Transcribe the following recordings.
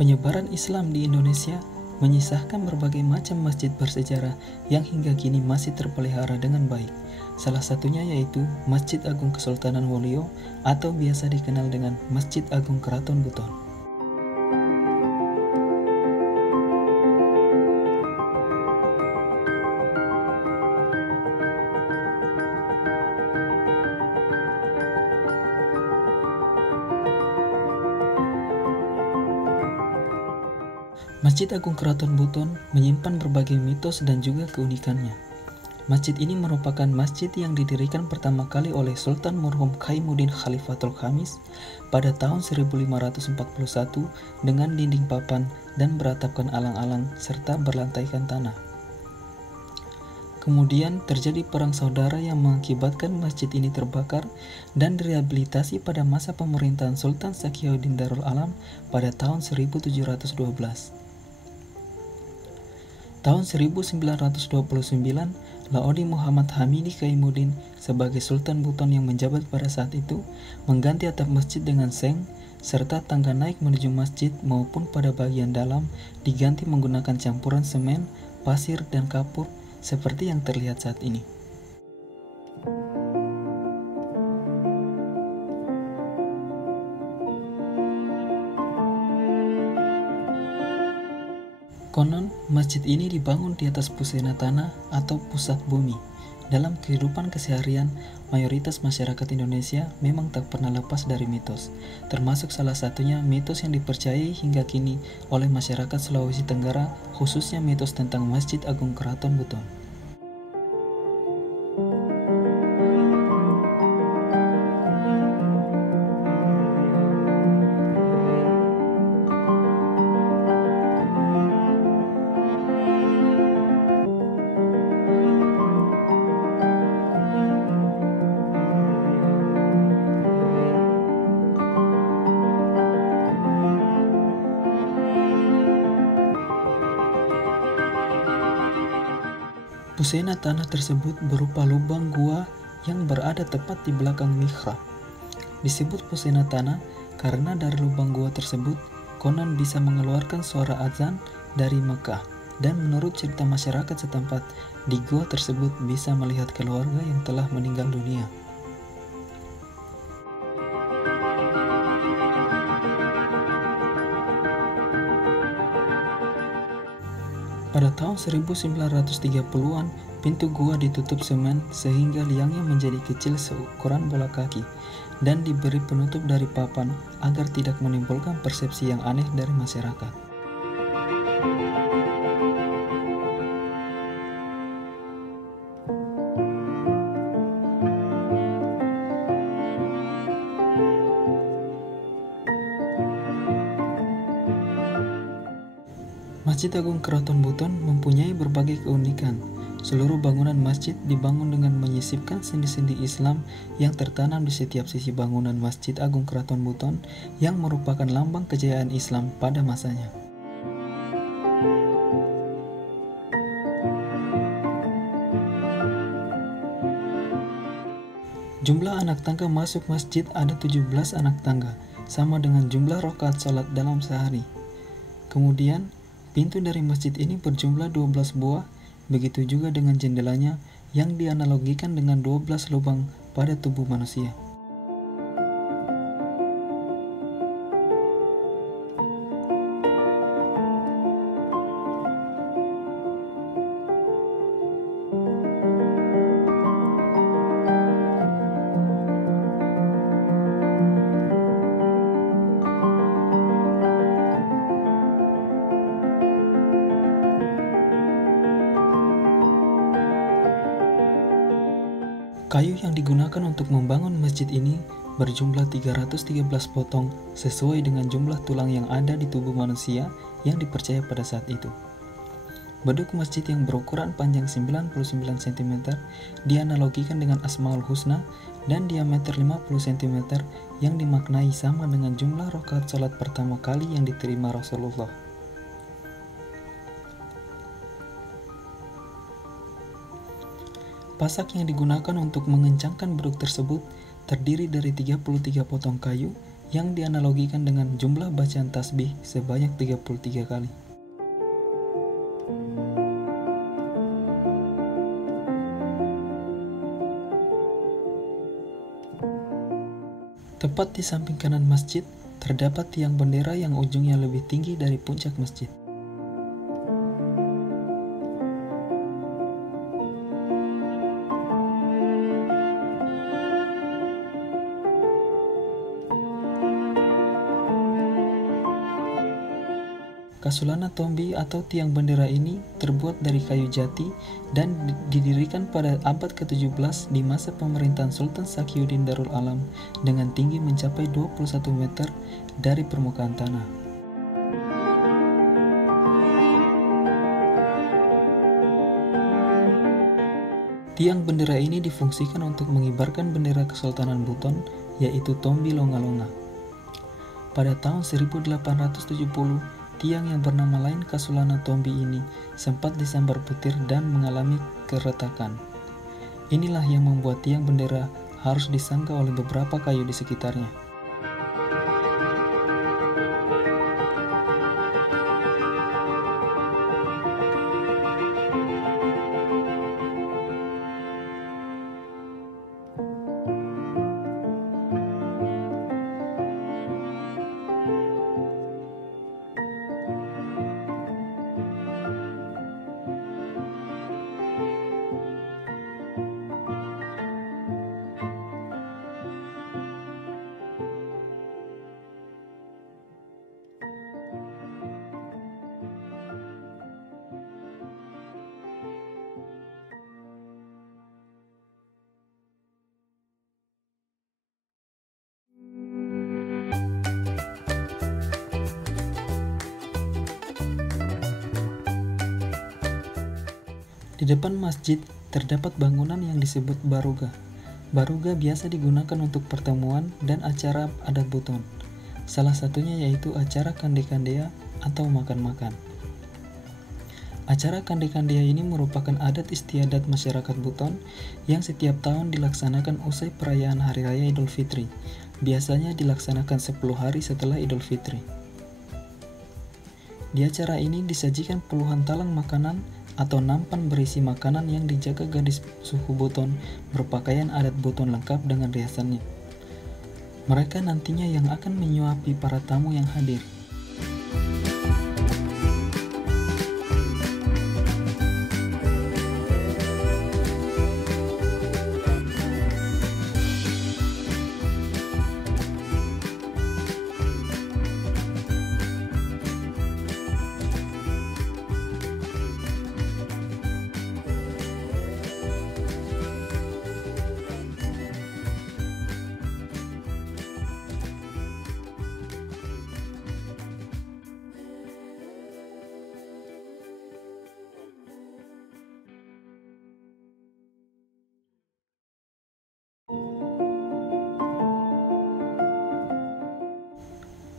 Penyebaran Islam di Indonesia menyisahkan berbagai macam masjid bersejarah yang hingga kini masih terpelihara dengan baik. Salah satunya yaitu Masjid Agung Kesultanan Wolio atau biasa dikenal dengan Masjid Agung Keraton Buton. Masjid Agung Keraton Buton menyimpan berbagai mitos dan juga keunikannya. Masjid ini merupakan masjid yang didirikan pertama kali oleh Sultan Murhum Kaimuddin Khalifatul Khamis pada tahun 1541 dengan dinding papan dan beratapkan alang-alang serta berlantaikan tanah. Kemudian terjadi perang saudara yang mengakibatkan masjid ini terbakar dan direhabilitasi pada masa pemerintahan Sultan Sakiyuddin Darul Alam pada tahun 1712. Tahun 1929, Laodi Muhammad Hamidi Kaimuddin sebagai Sultan Buton yang menjabat pada saat itu mengganti atap masjid dengan seng, serta tangga naik menuju masjid maupun pada bagian dalam diganti menggunakan campuran semen, pasir, dan kapur seperti yang terlihat saat ini. Konon, masjid ini dibangun di atas pusena tanah atau pusat bumi. Dalam kehidupan keseharian, mayoritas masyarakat Indonesia memang tak pernah lepas dari mitos. Termasuk salah satunya mitos yang dipercayai hingga kini oleh masyarakat Sulawesi Tenggara, khususnya mitos tentang Masjid Agung Keraton Buton. Pusena tanah tersebut berupa lubang gua yang berada tepat di belakang mihrab. Disebut pusena tanah karena dari lubang gua tersebut konon bisa mengeluarkan suara azan dari Mekah, dan menurut cerita masyarakat setempat, di gua tersebut bisa melihat keluarga yang telah meninggal dunia. Pada tahun 1930-an, pintu gua ditutup semen sehingga liangnya menjadi kecil seukuran bola kaki dan diberi penutup dari papan agar tidak menimbulkan persepsi yang aneh dari masyarakat. Masjid Agung Keraton Buton mempunyai berbagai keunikan. Seluruh bangunan masjid dibangun dengan menyisipkan sendi-sendi Islam yang tertanam di setiap sisi bangunan Masjid Agung Keraton Buton yang merupakan lambang kejayaan Islam pada masanya. Jumlah anak tangga masuk masjid ada 17 anak tangga, sama dengan jumlah rakaat salat dalam sehari. Kemudian, pintu dari masjid ini berjumlah 12 buah, begitu juga dengan jendelanya yang dianalogikan dengan 12 lubang pada tubuh manusia. Kayu yang digunakan untuk membangun masjid ini berjumlah 313 potong sesuai dengan jumlah tulang yang ada di tubuh manusia yang dipercaya pada saat itu. Beduk masjid yang berukuran panjang 99 cm dianalogikan dengan Asmaul Husna dan diameter 50 cm yang dimaknai sama dengan jumlah rakaat salat pertama kali yang diterima Rasulullah. Pasak yang digunakan untuk mengencangkan beduk tersebut terdiri dari 33 potong kayu yang dianalogikan dengan jumlah bacaan tasbih sebanyak 33 kali. Tepat di samping kanan masjid, terdapat tiang bendera yang ujungnya lebih tinggi dari puncak masjid. Kasulana Tombi atau tiang bendera ini terbuat dari kayu jati dan didirikan pada abad ke-17 di masa pemerintahan Sultan Sakyuddin Darul Alam dengan tinggi mencapai 21 meter dari permukaan tanah. Tiang bendera ini difungsikan untuk mengibarkan bendera Kesultanan Buton, yaitu Tombi Longa-Longa. Pada tahun 1870, tiang yang bernama lain Kasulana Tombi ini sempat disambar petir dan mengalami keretakan. Inilah yang membuat tiang bendera harus disangga oleh beberapa kayu di sekitarnya. Di depan masjid terdapat bangunan yang disebut baruga. Baruga biasa digunakan untuk pertemuan dan acara adat Buton. Salah satunya yaitu acara kande-kandea atau makan-makan. Acara kande-kandea ini merupakan adat istiadat masyarakat Buton yang setiap tahun dilaksanakan usai perayaan Hari Raya Idul Fitri. Biasanya dilaksanakan 10 hari setelah Idul Fitri. Di acara ini disajikan puluhan talang makanan atau nampan berisi makanan yang dijaga gadis suku Buton berpakaian adat Buton lengkap dengan riasannya. Mereka nantinya yang akan menyuapi para tamu yang hadir.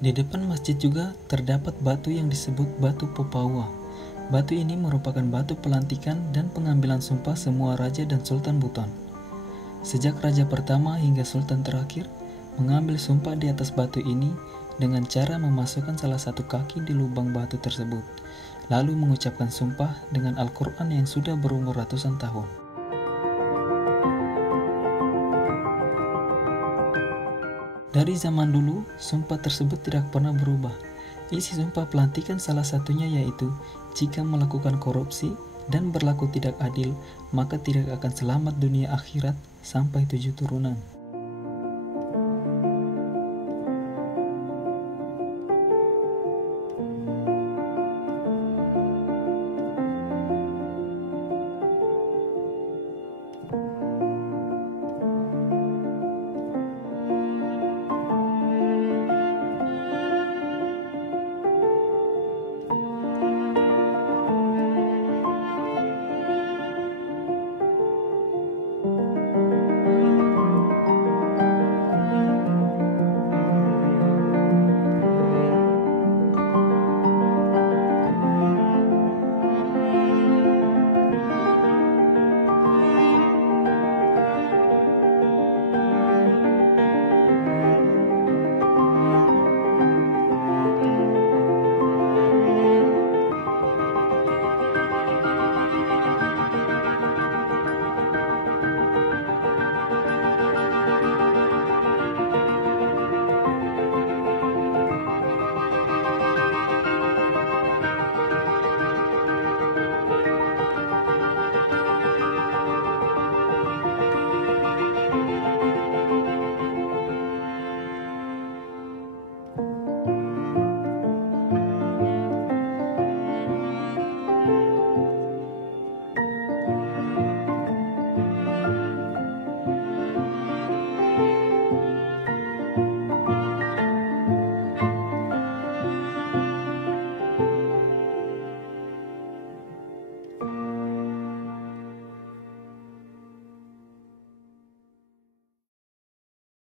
Di depan masjid juga terdapat batu yang disebut batu Popawa. Batu ini merupakan batu pelantikan dan pengambilan sumpah semua raja dan sultan Buton. Sejak raja pertama hingga sultan terakhir mengambil sumpah di atas batu ini dengan cara memasukkan salah satu kaki di lubang batu tersebut, lalu mengucapkan sumpah dengan Al-Quran yang sudah berumur ratusan tahun. Dari zaman dulu, sumpah tersebut tidak pernah berubah. Isi sumpah pelantikan salah satunya yaitu, jika melakukan korupsi dan berlaku tidak adil, maka tidak akan selamat dunia akhirat sampai 7 turunan.